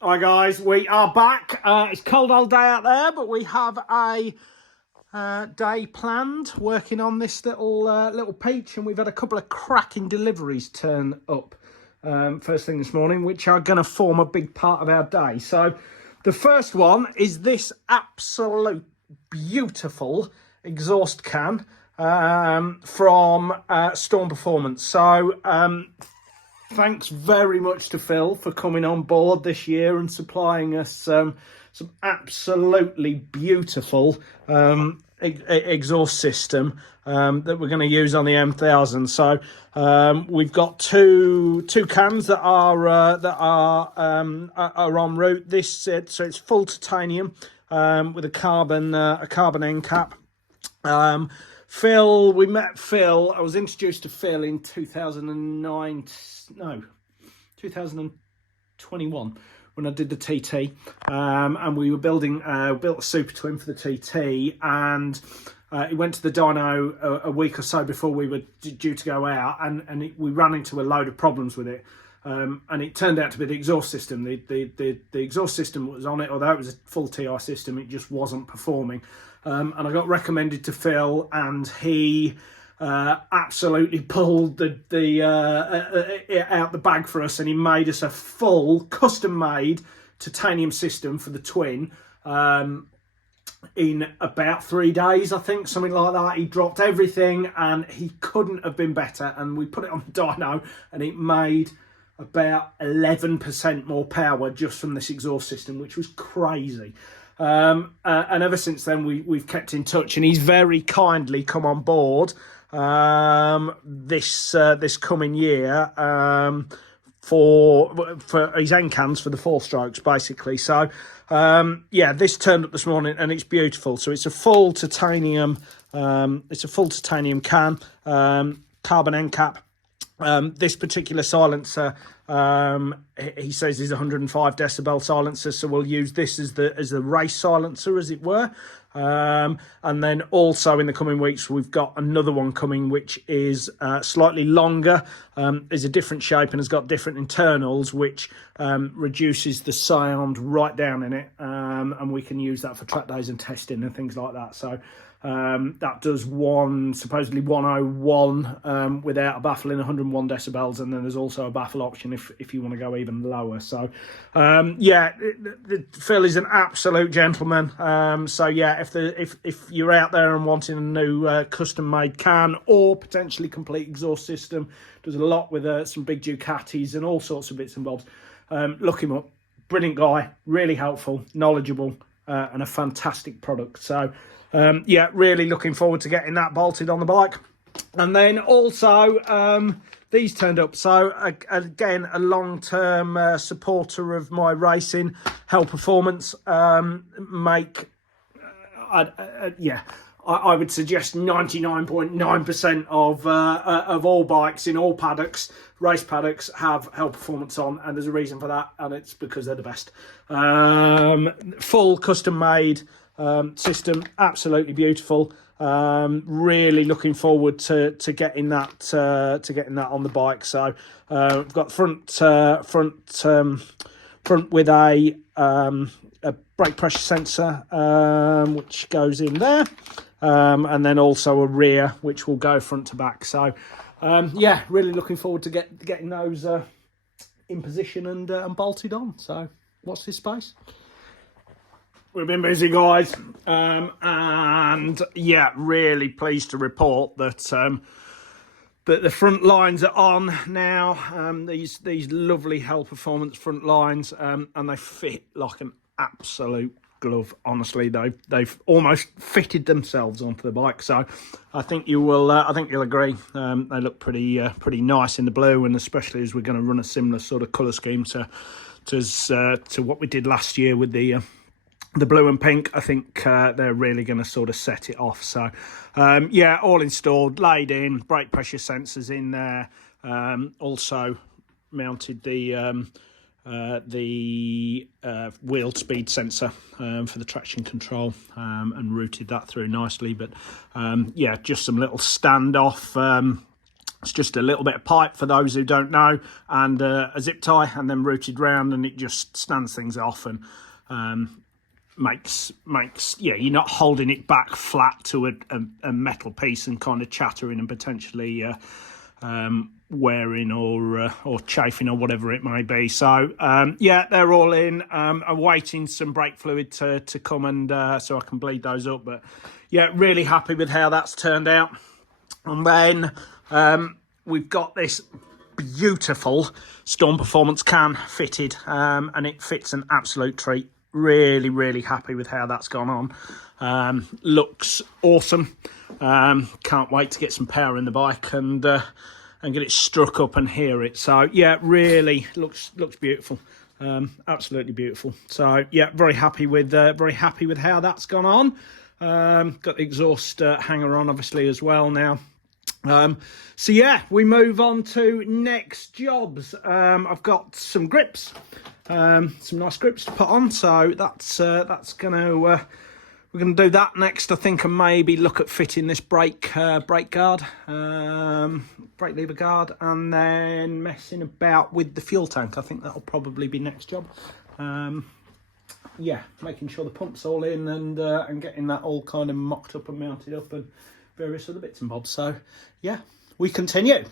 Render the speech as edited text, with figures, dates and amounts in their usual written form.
Hi guys, we are back. It's a cold old day out there, but we have a day planned working on this little peach, and we've had a couple of cracking deliveries turn up first thing this morning, which are going to form a big part of our day. So the first one is this absolute beautiful exhaust can from Storm Performance. So thanks very much to Phil for coming on board this year and supplying us some absolutely beautiful exhaust system that we're going to use on the M1000. So we've got two cans that are en route. This so it's full titanium with a carbon end cap. Phil, we met Phil. I was introduced to Phil in 2021 when I did the TT, and we were built a super twin for the TT, and it went to the dyno a week or so before we were due to go out, and we ran into a load of problems with it. And it turned out to be the exhaust system. The exhaust system that was on it, although it was a full TI system, it just wasn't performing. And I got recommended to Phil, and he absolutely pulled it out the bag for us, and he made us a full custom-made titanium system for the twin in about 3 days, I think, something like that. He dropped everything, and he couldn't have been better. And we put it on the dyno, and it made about 11% more power just from this exhaust system, which was crazy. And ever since then we've kept in touch, and he's very kindly come on board this coming year for his end cans for the 4-strokes, basically. So yeah, this turned up this morning, and it's beautiful. So it's a full titanium can, carbon end cap. This particular silencer, he says, is 105 decibel silencer, so we'll use this as the race silencer, as it were. And then also in the coming weeks we've got another one coming, which is slightly longer, is a different shape, and has got different internals, which reduces the sound right down in it, and we can use that for track days and testing and things like that. So that does supposedly 101 without a baffle in 101 decibels, and then there's also a baffle option if you want to go even lower. So yeah, Phil is an absolute gentleman. So yeah, if you're out there and wanting a new custom made can or potentially complete exhaust system, does a lot with some big Ducatis and all sorts of bits and bobs, look him up. Brilliant guy, really helpful, knowledgeable, and a fantastic product. So yeah, really looking forward to getting that bolted on the bike. And then also these turned up. So again, a long-term supporter of my racing, Hell Performance, I would suggest 99.9% of all bikes in all paddocks, race paddocks, have Hell Performance on, and there's a reason for that, and it's because they're the best. Full custom-made system, absolutely beautiful. Really looking forward to getting that on the bike. So we've got front with a brake pressure sensor, which goes in there, and then also a rear, which will go front to back. So yeah, really looking forward to getting those in position and bolted on. So watch this space. We've been busy, guys, and yeah, really pleased to report that that the front lines are on now. These lovely Hell Performance front lines, and they fit like an absolute glove. Honestly, they've almost fitted themselves onto the bike. So I think you will. I think you'll agree. They look pretty nice in the blue, and especially as we're going to run a similar sort of colour scheme to what we did last year with the blue and pink. I think they're really going to sort of set it off. So yeah, all installed, laid in, brake pressure sensors in there. Also mounted the wheel speed sensor for the traction control, and routed that through nicely. But yeah, just some little standoff It's just a little bit of pipe, for those who don't know, and a zip tie, and then routed round, and it just stands things off and makes yeah, you're not holding it back flat to a metal piece and kind of chattering and potentially wearing or chafing or whatever it may be. So yeah, they're all in. Awaiting some brake fluid to come, and so I can bleed those up. But yeah, really happy with how that's turned out. And then we've got this beautiful Storm Performance can fitted, and it fits an absolute treat. Really happy with how that's gone on. Looks awesome. Can't wait to get some power in the bike and get it struck up and hear it. So yeah, really looks beautiful. Absolutely beautiful. So yeah, very happy with how that's gone on. Got the exhaust hanger on obviously as well now. So yeah, we move on to next jobs. I've got some grips, some nice grips to put on, so that's gonna we're gonna do that next, I think, and maybe look at fitting this brake guard, brake lever guard, and then messing about with the fuel tank. I think that'll probably be next job. Yeah, making sure the pump's all in and getting that all kind of mocked up and mounted up and various other bits and bobs. So yeah, we continue.